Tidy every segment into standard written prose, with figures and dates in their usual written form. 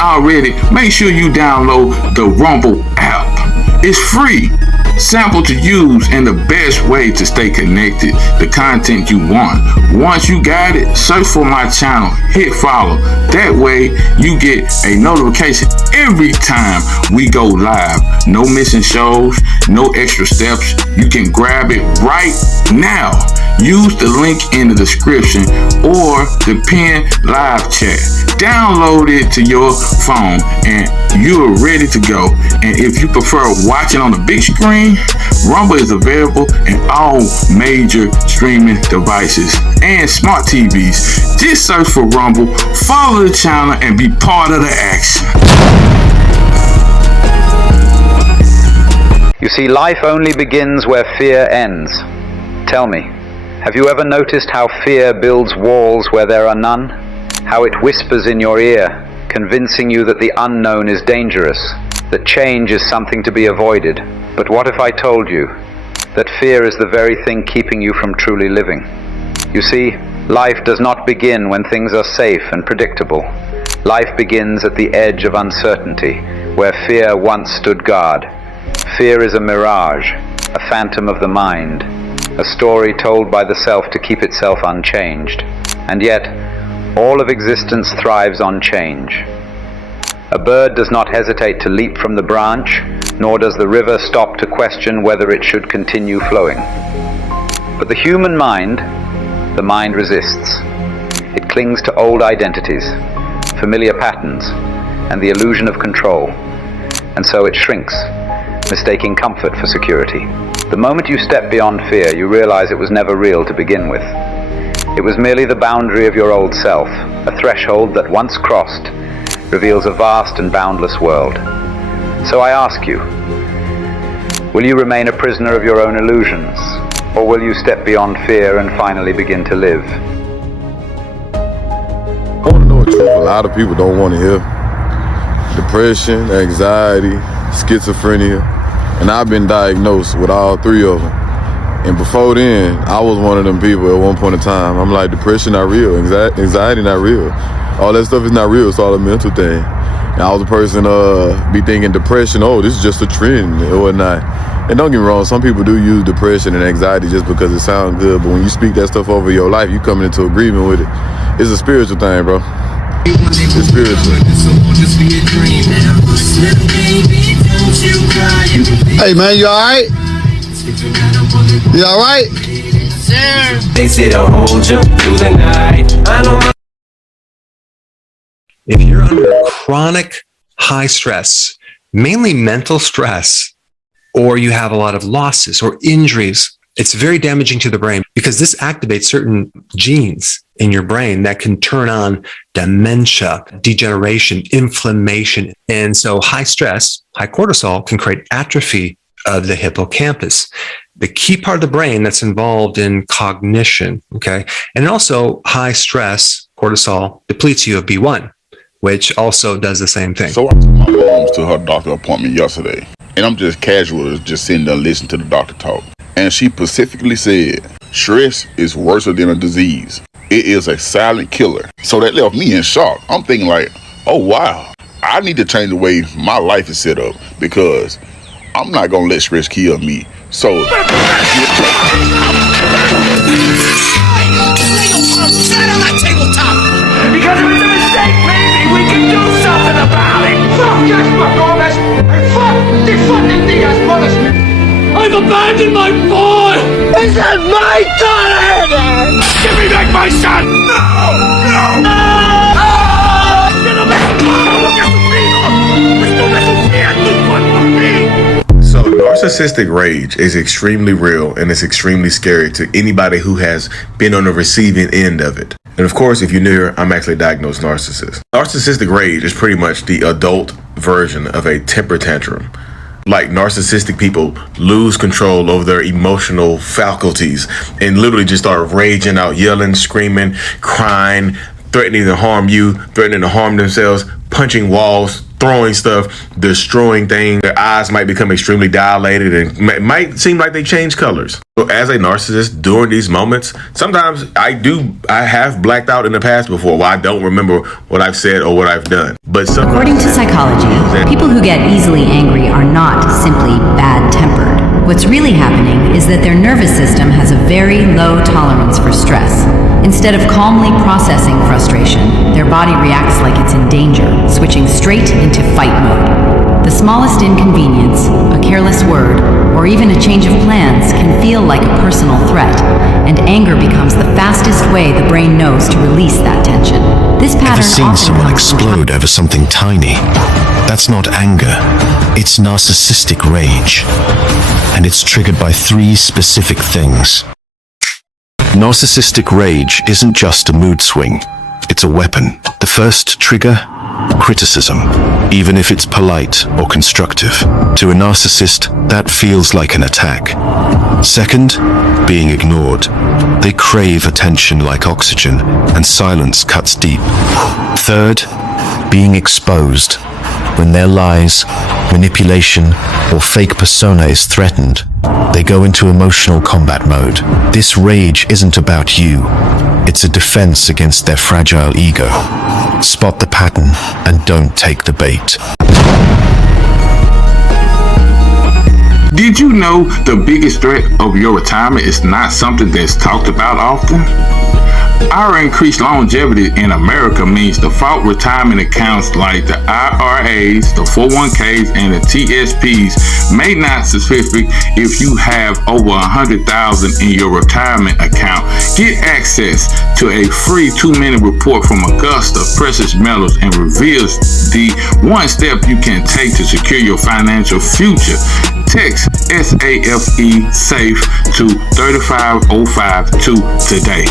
already, make sure you download the Rumble app. It's free, simple to use, and the best way to stay connected to content you want. Once you got it, search for my channel, hit follow. That way you get a notification every time we go live. No missing shows, no extra steps. You can grab it right now. Use the link in the description or the pinned live chat. Download it to your phone and you're ready to go. And if you prefer watching on the big screen, Rumble is available in all major streaming devices and smart TVs. Just search for Rumble, follow the channel, and be part of the action. You see, life only begins where fear ends. Tell me, have you ever noticed how fear builds walls where there are none? How it whispers in your ear, convincing you that the unknown is dangerous, that change is something to be avoided. But what if I told you that fear is the very thing keeping you from truly living? You see, life does not begin when things are safe and predictable. Life begins at the edge of uncertainty, where fear once stood guard. Fear is a mirage, a phantom of the mind, a story told by the self to keep itself unchanged. And yet, all of existence thrives on change. A bird does not hesitate to leap from the branch, nor does the river stop to question whether it should continue flowing. But the human mind, the mind resists. It clings to old identities, familiar patterns, and the illusion of control. And so it shrinks, mistaking comfort for security. The moment you step beyond fear, you realize it was never real to begin with. It was merely the boundary of your old self, a threshold that once crossed reveals a vast and boundless world. So I ask you, will you remain a prisoner of your own illusions, or will you step beyond fear and finally begin to live? I want to know a truth a lot of people don't want to hear. Depression, anxiety, schizophrenia, and I've been diagnosed with all three of them. And before then, I was one of them people at one point in time. I'm like, depression not real, anxiety not real. All that stuff is not real, it's all a mental thing. And I was a person be thinking depression, oh, this is just a trend or whatnot. And don't get me wrong, some people do use depression and anxiety just because it sounds good, but when you speak that stuff over your life, you coming into agreement with it. It's a spiritual thing, bro. It's spiritual. Hey man, you alright? You alright? Sir. They say to hold you through the night. I know. If you're under chronic high stress, mainly mental stress, or you have a lot of losses or injuries, it's very damaging to the brain because this activates certain genes in your brain that can turn on dementia, degeneration, inflammation. And so high stress, high cortisol can create atrophy of the hippocampus, the key part of the brain that's involved in cognition, okay? And also high stress, cortisol, depletes you of B1, which also does the same thing. So I took my mom to her doctor appointment yesterday, and I'm just casual, just sitting there listening to the doctor talk. And she specifically said, stress is worse than a disease. It is a silent killer. So that left me in shock. I'm thinking like, oh wow, I need to change the way my life is set up because I'm not gonna let stress kill me. So Because if it's a mistake, maybe we can do something about it. Fuck yes, McCormick! And fuck the fucking Diaz brothers! I've abandoned my boy! This is my daughter! Give me back my son! No! No! No! So narcissistic rage is extremely real and it's extremely scary to anybody who has been on the receiving end of it. And of course, if you're new here, I'm actually a diagnosed narcissist. Narcissistic rage is pretty much the adult version of a temper tantrum. Like narcissistic people lose control over their emotional faculties and literally just start raging out, yelling, screaming, crying, threatening to harm you, threatening to harm themselves, punching walls, throwing stuff, destroying things. Their eyes might become extremely dilated and might seem like they change colors. So as a narcissist, during these moments, sometimes I have blacked out in the past before where I don't remember what I've said or what I've done. But according to psychology, people who get easily angry are not simply bad-tempered. What's really happening is that their nervous system has a very low tolerance for stress. Instead of calmly processing frustration, their body reacts like it's in danger, switching straight into fight mode. The smallest inconvenience, a careless word, or even a change of plans can feel like a personal threat, and anger becomes the fastest way the brain knows to release that tension. This pattern Ever seen often someone comes from explode over something tiny? That's not anger. It's narcissistic rage. And it's triggered by 3 specific things. Narcissistic rage isn't just a mood swing. It's a weapon. The first trigger? Criticism, even if it's polite or constructive. To a narcissist, that feels like an attack. Second, being ignored. They crave attention like oxygen, and silence cuts deep. Third, being exposed. When their lies, manipulation, or fake persona is threatened, they go into emotional combat mode. This rage isn't about you. It's a defense against their fragile ego. Spot the pattern and don't take the bait. Did you know the biggest threat of your retirement is not something that's talked about often? Our increased longevity in America means default retirement accounts like the IRAs, the 401ks, and the TSPs may not specific if you have over $100,000 in your retirement account. Get access to a free 2-minute report from Augusta Precious Metals and reveals the one step you can take to secure your financial future. Text SAFE SAFE to 35052 today.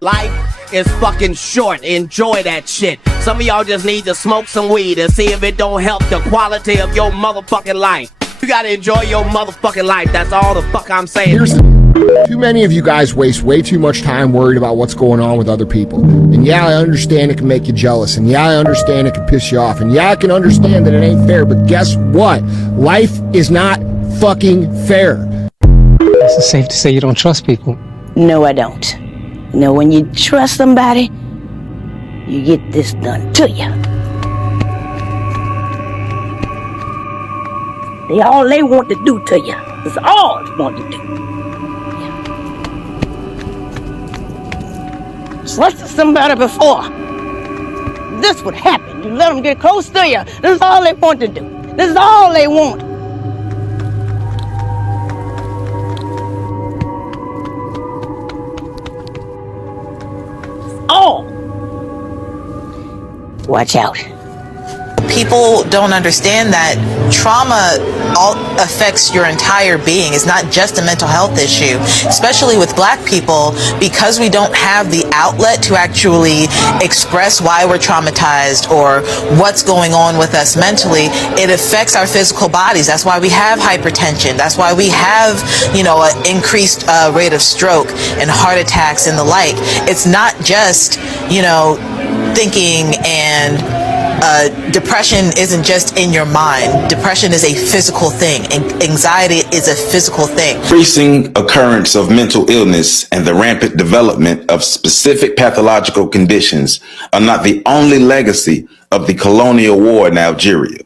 Life is fucking short. Enjoy that shit. Some of y'all just need to smoke some weed and see if it don't help the quality of your motherfucking life. You gotta enjoy your motherfucking life. That's all the fuck I'm saying. Too many of you guys waste way too much time worried about what's going on with other people. And yeah, I understand it can make you jealous. And yeah, I understand it can piss you off. And yeah, I can understand that it ain't fair. But guess what? Life is not fucking fair. Is it safe to say you don't trust people? No, I don't. You know, when you trust somebody, you get this done to you. All they want to do to you is all they want to do. Trusted somebody before, this would happen. You let them get close to you. This is all they want to do. This is all they want. Oh! Watch out. People don't understand that trauma affects your entire being. It's not just a mental health issue, especially with Black people, because we don't have the outlet to actually express why we're traumatized or what's going on with us mentally. It affects our physical bodies. That's why we have hypertension. That's why we have, an increased rate of stroke and heart attacks and the like. It's not just, thinking and depression isn't just in your mind. Depression is a physical thing, and anxiety is a physical thing. Increasing occurrence of mental illness and the rampant development of specific pathological conditions are not the only legacy of the colonial war in Algeria.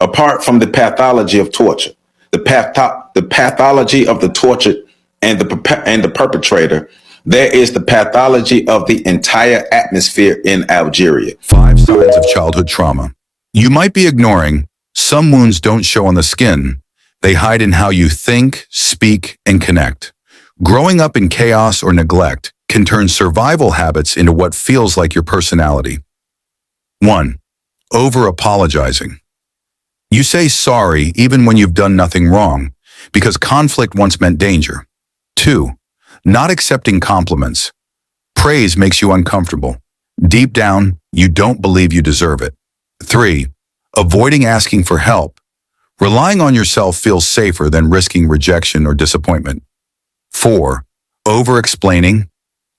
Apart from the pathology of torture, the pathology of the tortured and the perpetrator, there is the pathology of the entire atmosphere in Algeria. 5 signs of childhood trauma. You might be ignoring, some wounds don't show on the skin. They hide in how you think, speak, and connect. Growing up in chaos or neglect can turn survival habits into what feels like your personality. 1. Over-apologizing. You say sorry even when you've done nothing wrong, because conflict once meant danger. 2. Not accepting compliments. Praise makes you uncomfortable. Deep down, you don't believe you deserve it. 3. Avoiding asking for help. Relying on yourself feels safer than risking rejection or disappointment. 4. Over-explaining.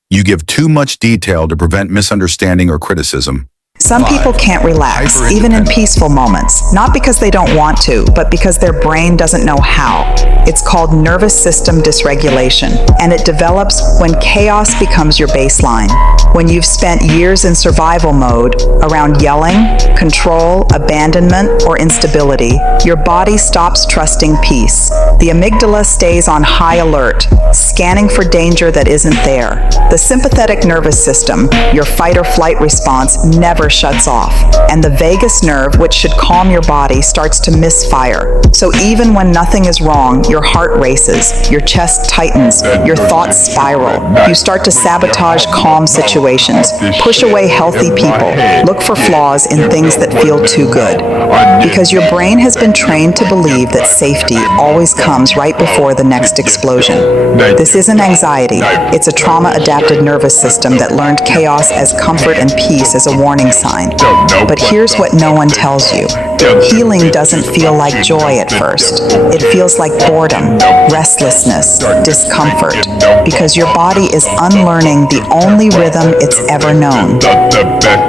You give too much detail to prevent misunderstanding or criticism. Some people can't relax, even in peaceful moments, not because they don't want to, but because their brain doesn't know how. It's called nervous system dysregulation, and it develops when chaos becomes your baseline. When you've spent years in survival mode around yelling, control, abandonment, or instability, your body stops trusting peace. The amygdala stays on high alert, scanning for danger that isn't there. The sympathetic nervous system, your fight or flight response, never shuts off, and the vagus nerve, which should calm your body, starts to misfire. So even when nothing is wrong, your heart races, your chest tightens, your thoughts spiral. You start to sabotage calm situations, push away healthy people, look for flaws in things that feel too good. Because your brain has been trained to believe that safety always comes right before the next explosion. This isn't anxiety, it's a trauma-adapted nervous system that learned chaos as comfort and peace as a warning sign. But here's what no one tells you. Healing doesn't feel like joy at first. It feels like boredom, restlessness, discomfort, because your body is unlearning the only rhythm it's ever known.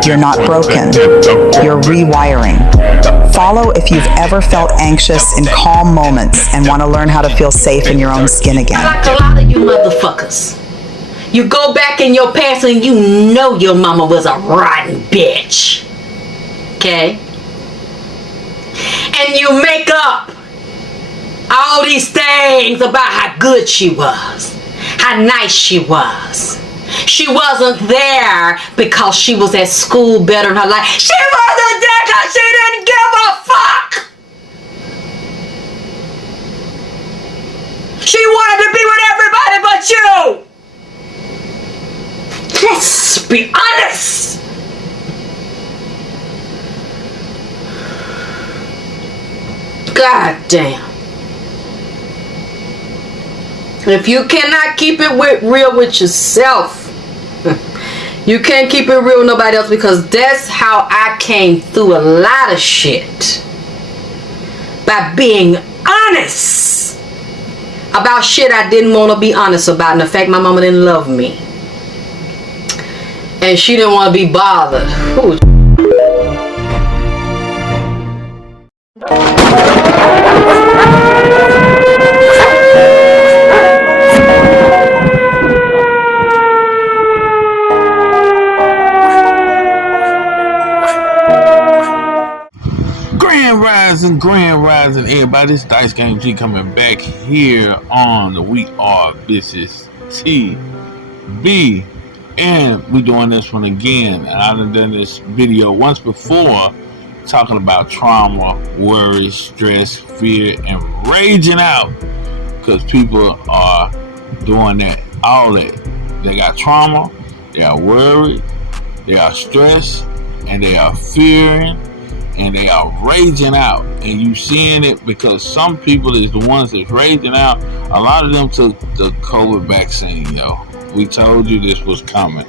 You're not broken. You're rewiring. Follow if you've ever felt anxious in calm moments and want to learn how to feel safe in your own skin again. Like a lot of you motherfuckers. You go back in your past and you know your mama was a rotten bitch. Okay? And you make up all these things about how good she was, how nice she was. She wasn't there because she was at school better in her life. She wasn't there because she didn't give a fuck. She wanted to be with everybody but you. Let's be honest. God damn. If you cannot keep it real with yourself, you can't keep it real with nobody else, because that's how I came through a lot of shit. By being honest about shit I didn't want to be honest about. And the fact my mama didn't love me. And she didn't want to be bothered. Ooh. Grand Rising, everybody. This Dice Game G coming back here on the We Are VishusTv, and we doing this one again. And I've done this video once before, talking about trauma, worry, stress, fear, and raging out, because people are doing that, all that. They got trauma, they are worried, they are stressed, and they are fearing, and they are raging out. And you seeing it because some people is the ones that's raging out. A lot of them took the COVID vaccine, yo. We told you this was coming.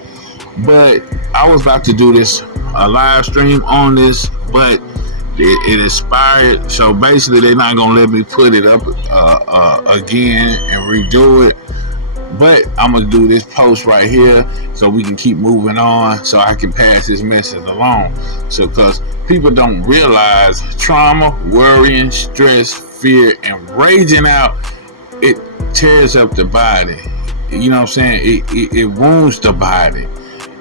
But I was about to do this, a live stream on this, but it expired. So basically they're not gonna let me put it up again and redo it. But I'm gonna do this post right here so we can keep moving on, so I can pass this message along. So, because people don't realize trauma, worrying, stress, fear, and raging out, it tears up the body. You know what I'm saying? It wounds the body.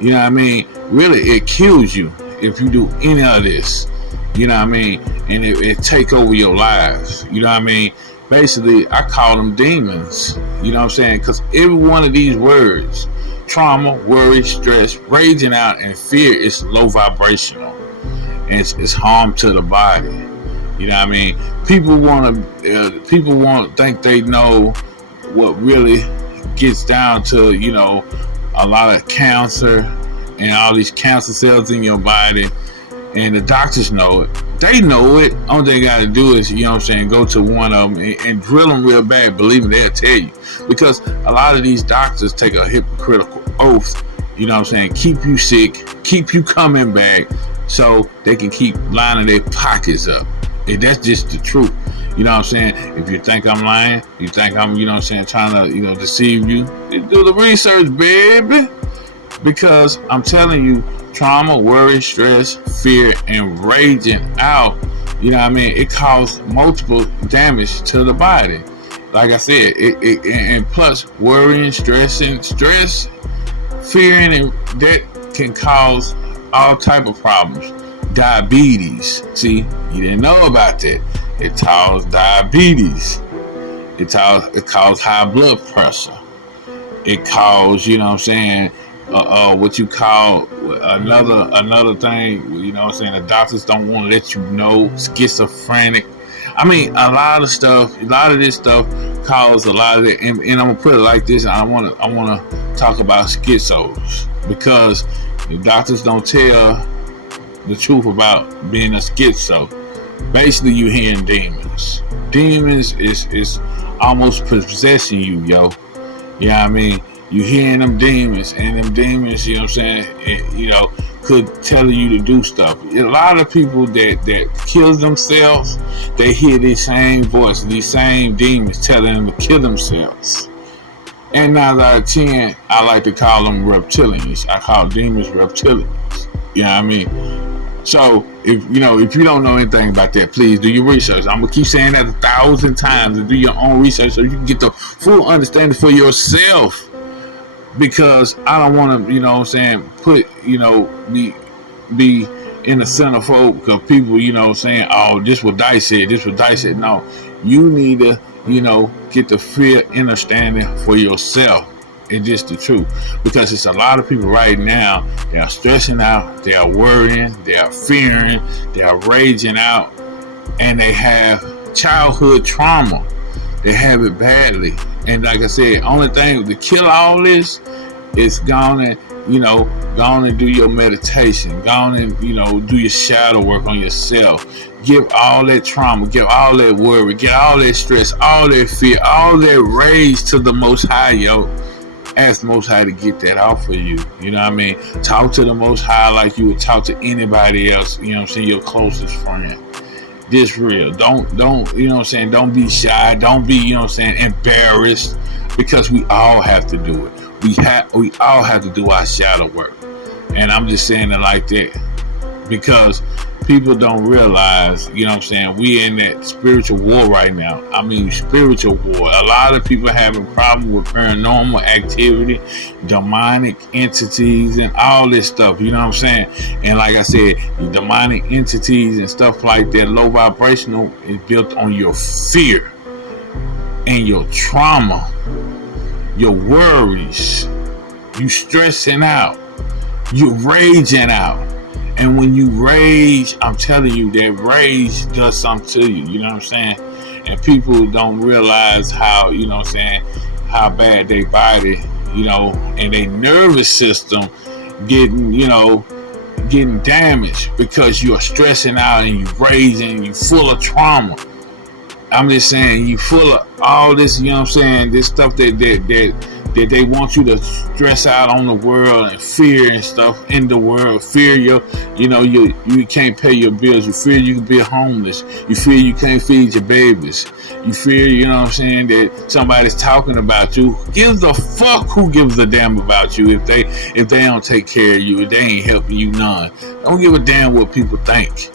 You know what I mean? Really, it kills you if you do any of this. You know what I mean? And it take over your lives. You know what I mean? Basically, I call them demons. You know what I'm saying? Because every one of these words, trauma, worry, stress, raging out, and fear, is low vibrational. And it's harm to the body. You know what I mean? People want to think they know what really gets down to, you know, a lot of cancer and all these cancer cells in your body. And the doctors know it. They know it. All they got to do is, you know what I'm saying, go to one of them and drill them real bad. Believe me, they'll tell you. Because a lot of these doctors take a hypocritical oath, you know what I'm saying, keep you sick, keep you coming back, so they can keep lining their pockets up. And that's just the truth. You know what I'm saying? If you think I'm lying, you think I'm, you know what I'm saying, trying to, you know, deceive you, do the research, baby. Because I'm telling you, trauma, worry, stress, fear, and raging out, you know what I mean, it causes multiple damage to the body. Like I said, and plus worrying, stressing, fearing, and that can cause all type of problems. Diabetes. See, you didn't know about that. It causes diabetes. It causes high blood pressure. It causes, you know what I'm saying, what you call another thing, you know what I'm saying, the doctors don't want to let you know, schizophrenic. I mean, a lot of this stuff causes a lot of it, and I'm gonna put it like this. I wanna talk about schizos, because the doctors don't tell the truth about being a schizo. Basically, you hearing demons. Demons is almost possessing you, yo. You know what I mean? You hearing them demons, and them demons, you know what I'm saying, could tell you to do stuff. A lot of people that kill themselves, they hear these same voices, these same demons telling them to kill themselves. And 9 out of 10, I like to call them reptilians. I call demons reptilians. You know what I mean? So if you don't know anything about that, please do your research. I'm gonna keep saying that 1,000 times, and do your own research so you can get the full understanding for yourself. Because I don't want to, you know what I'm saying, put, be in the centerfold because people, you know what I'm saying, oh, this what Dice said. No, you need to, get the full understanding for yourself. It's just the truth, because it's a lot of people right now. They are stressing out, they are worrying, they are fearing, they are raging out, and they have childhood trauma. They have it badly, and like I said, only thing to kill all this is go and do your meditation, go on and do your shadow work on yourself. Give all that trauma, give all that worry, get all that stress, all that fear, all that rage to the Most High, yo. Ask the Most High to get that off of you. You know what I mean? Talk to the Most High like you would talk to anybody else, you know what I'm saying, your closest friend. This real. Don't, you know what I'm saying, don't be shy. Don't be, you know what I'm saying, embarrassed, because we all have to do it. We all have to do our shadow work. And I'm just saying it like that because people don't realize, you know what I'm saying, we in that spiritual war right now. I mean, spiritual war. A lot of people having problems with paranormal activity, demonic entities, and all this stuff, you know what I'm saying? And like I said, the demonic entities and stuff like that, low vibrational, is built on your fear and your trauma, your worries, you stressing out, you raging out. And when you rage, I'm telling you, that rage does something to you, you know what I'm saying? And people don't realize how, you know what I'm saying, how bad their body, and their nervous system getting damaged because you are stressing out and you raging, you full of trauma. I'm just saying, you full of all this, you know what I'm saying, this stuff that they want you to stress out on the world and fear and stuff in the world. Fear you can't pay your bills. You fear you can be homeless. You fear you can't feed your babies. You fear, you know what I'm saying, that somebody's talking about you. Gives a fuck who gives a damn about you if they don't take care of you, if they ain't helping you none. Don't give a damn what people think.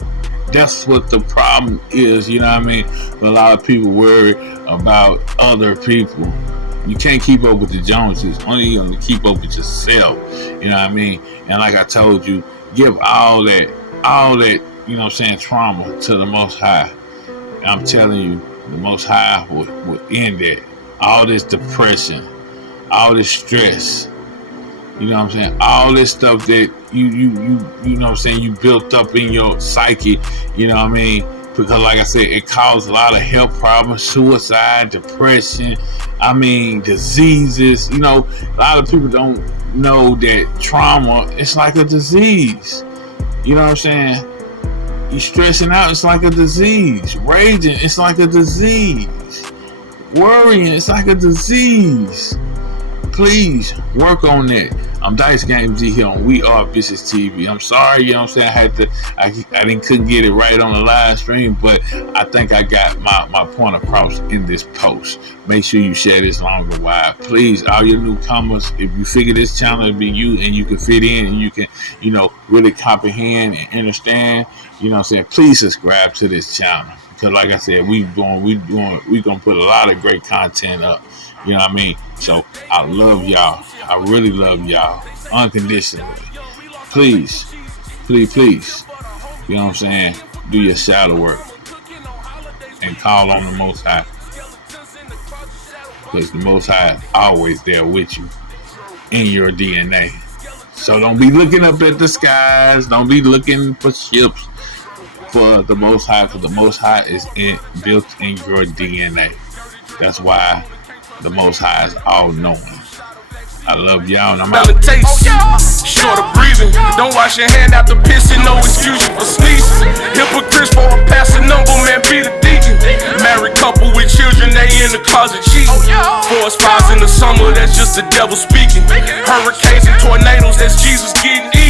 That's what the problem is, you know what I mean? A lot of people worry about other people. You can't keep up with the Joneses. Only you're going to keep up with yourself. You know what I mean? And like I told you, give all that, you know what I'm saying, trauma to the Most High. And I'm telling you, the Most High will end it. All this depression, all this stress, you know what I'm saying, all this stuff that you know what I'm saying, you built up in your psyche, you know what I mean? Because like I said, it caused a lot of health problems, suicide, depression, diseases. A lot of people don't know that trauma, it's like a disease. You know what I'm saying? You stressing out, it's like a disease. Raging, it's like a disease. Worrying, it's like a disease. Please work on that. I'm Dice Game G here on We Are Vicious TV. I'm sorry, you know what I'm saying, I couldn't get it right on the live stream, but I think I got my point across in this post. Make sure you share this long and wide. Please, all your newcomers, if you figure this channel to be you and you can fit in and you can, really comprehend and understand, you know what I'm saying, please subscribe to this channel. Because like I said, we gonna put a lot of great content up. You know what I mean? So I love y'all. I really love y'all unconditionally. Please, please, please. You know what I'm saying? Do your shadow work and call on the Most High. Because the Most High is always there with you in your DNA. So don't be looking up at the skies. Don't be looking for ships for the Most High, because the Most High is built in your DNA. That's why the Most High is all-knowing. I love y'all, and I'm out. Short of breathing, don't wash your hand after pissing, no excuse for sneezing. Hypocrites for a passing number, man, be the deacon. Married couple with children, they in the closet cheating. Forest fires in the summer, that's just the devil speaking. Hurricanes and tornadoes, that's Jesus getting in.